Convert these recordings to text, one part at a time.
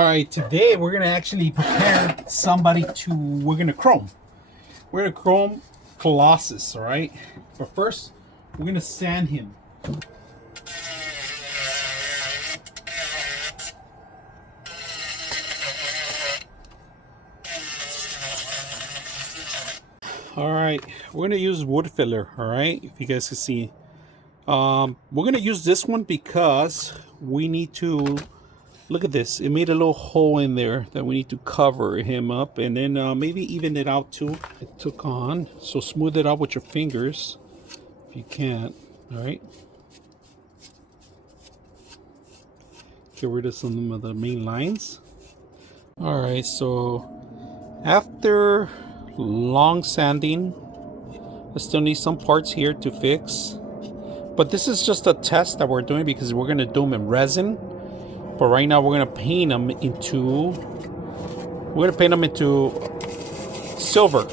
All right, today we're gonna actually prepare somebody to, we're gonna chrome Colossus, all right? But first, we're gonna sand him. All right, we're gonna use wood filler, all right? If you guys can see. We're gonna use this one because we need to, look at this. It made a little hole in there that we need to cover him up, and then maybe even it out too. It took on, so smooth it out with your fingers if you can. All right. Get rid of some of the main lines. All right. So after long sanding, I still need some parts here to fix. But this is just a test that we're doing because we're gonna do them in resin. But right now we're gonna paint them into silver.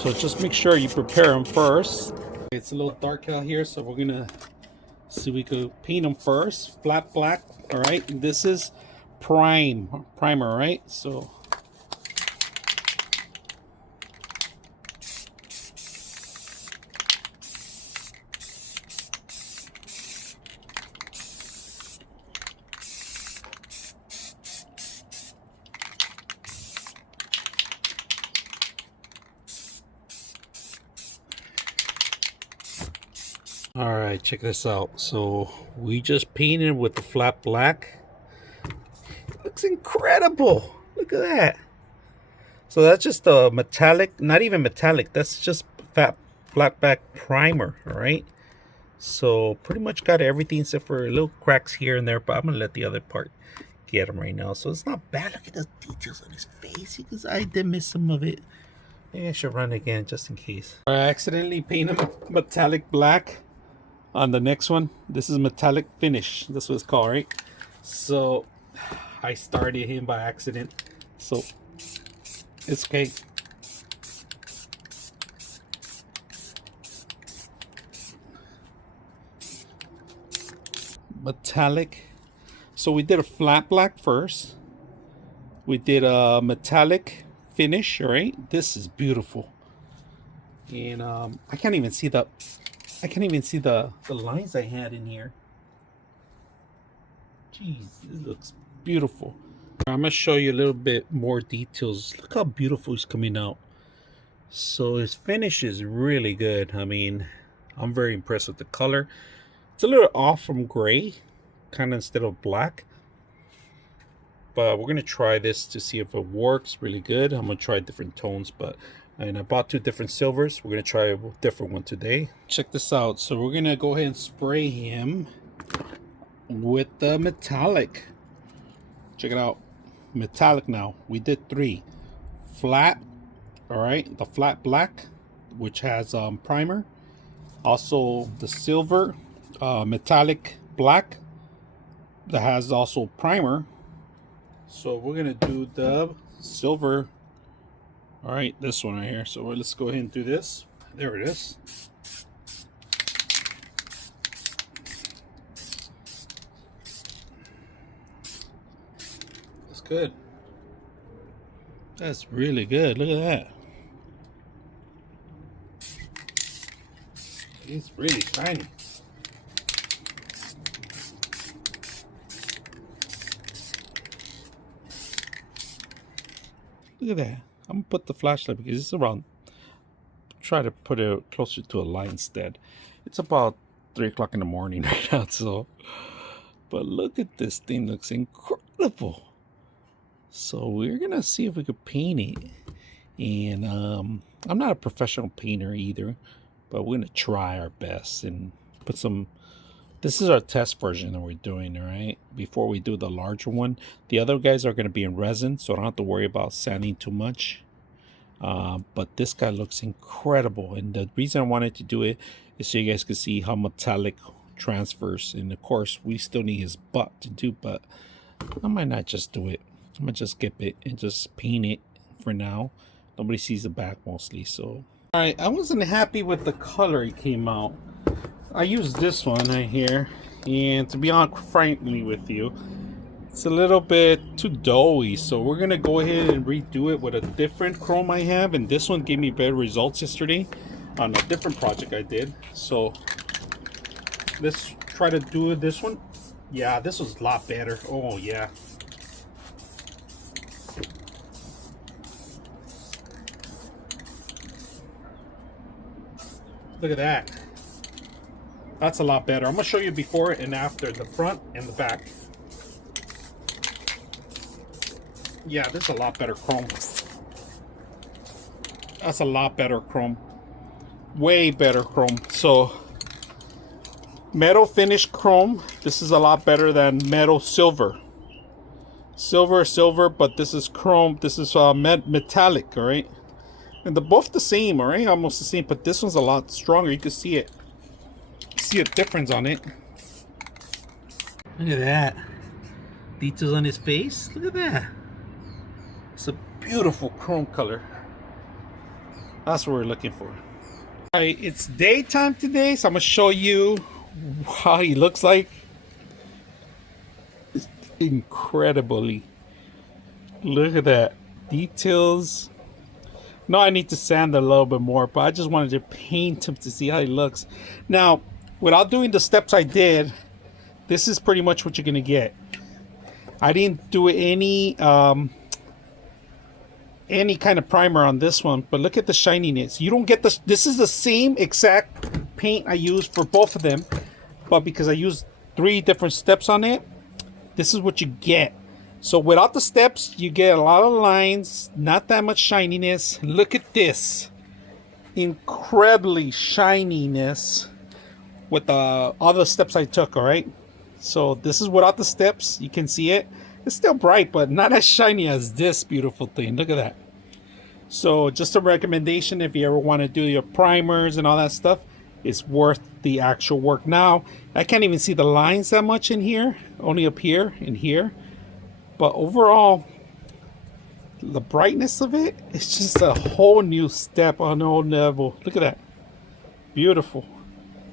So just make sure you prepare them first. It's a little dark out here, so we're gonna see if we could paint them first. Flat black, all right? This is primer, right? So all right, check this out. So we just painted with the flat black. It looks incredible. Look at that. So that's just a metallic, not even metallic. That's just flat black primer, all right? So pretty much got everything except for little cracks here and there, but I'm gonna let the other part get them right now. So it's not bad. Look at the details on his face because I did miss some of it. Maybe I should run again just in case. I accidentally painted metallic black on the next one. This is metallic finish. That's what it's called, right? So I started him by accident. So it's okay. Metallic. So we did a flat black first. We did a metallic finish, all right? This is beautiful. And I can't even see the lines I had in here. Jeez, this looks beautiful. I'm gonna show you a little bit more details. Look how beautiful he's coming out. So his finish is really good. I mean, I'm very impressed with the color. It's a little off from gray, kind of instead of black. But we're gonna try this to see if it works really good. I'm gonna try different tones, and I bought 2 different silvers. We're gonna try a different one today. Check this out. So we're gonna go ahead and spray him with the metallic. Check it out. Metallic now. We did 3. Flat, all right, the flat black, which has primer. Also the silver, metallic black that has also primer. So we're gonna do the silver. All right, this one right here. So let's go ahead and do this. There it is. That's good. That's really good. Look at that. It's really shiny. Look at that. I'm gonna put the flashlight because it's around. Try to put it closer to a light instead. It's about 3 o'clock in the morning right now. So, but look at this thing. Looks incredible. So we're gonna see if we could paint it. And I'm not a professional painter either, but we're gonna try our best and put some. This is our test version that we're doing, all right? Before we do the larger one. The other guys are going to be in resin, so I don't have to worry about sanding too much. But this guy looks incredible. And the reason I wanted to do it is so you guys can see how metallic transfers. And of course, we still need his butt to do, but I might not just do it. I'm going to just skip it and just paint it for now. Nobody sees the back mostly, so. All right, I wasn't happy with the color he came out. I used this one right here, and to be honest, frankly with you, It's a little bit too doughy, so we're gonna go ahead and redo it with a different chrome I have, and this one gave me better results yesterday on a different project I did. So let's try to do this one. Yeah, this was a lot better. Oh yeah. Look at that. That's a lot better. I'm gonna show you before and after, the front and the back. Yeah, this is a lot better chrome. That's a lot better chrome. Way better chrome. So metal finish chrome, this is a lot better than metal silver. Silver, but this is chrome. This is metallic, all right? And they're both the same, all right? Almost the same, but this one's a lot stronger. You can see it. See a difference on it. Look at that. Details on his face. Look at that. It's a beautiful chrome color. That's what we're looking for. All right, it's daytime today, so I'm gonna show you how he looks like. It's incredibly. Look at that. Details. No, I need to sand a little bit more, but I just wanted to paint him to see how he looks. Now, without doing the steps I did, this is pretty much what you're gonna get. I didn't do any kind of primer on this one, but look at the shininess. You don't get this. This is the same exact paint I used for both of them, but because I used 3 different steps on it, this is what you get. So without the steps, you get a lot of lines, not that much shininess. Look at this. Incredibly shininess with all the steps I took, all right? So this is without the steps. You can see it. It's still bright, but not as shiny as this beautiful thing. Look at that. So just a recommendation, if you ever want to do your primers and all that stuff, it's worth the actual work. Now, I can't even see the lines that much in here, only up here and here. But overall, the brightness of it, it's just a whole new step on a whole level. Look at that. Beautiful.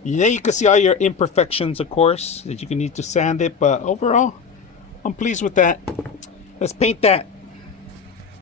Yeah, you can see all your imperfections, of course, that you can need to sand it. But overall, I'm pleased with that. Let's paint that.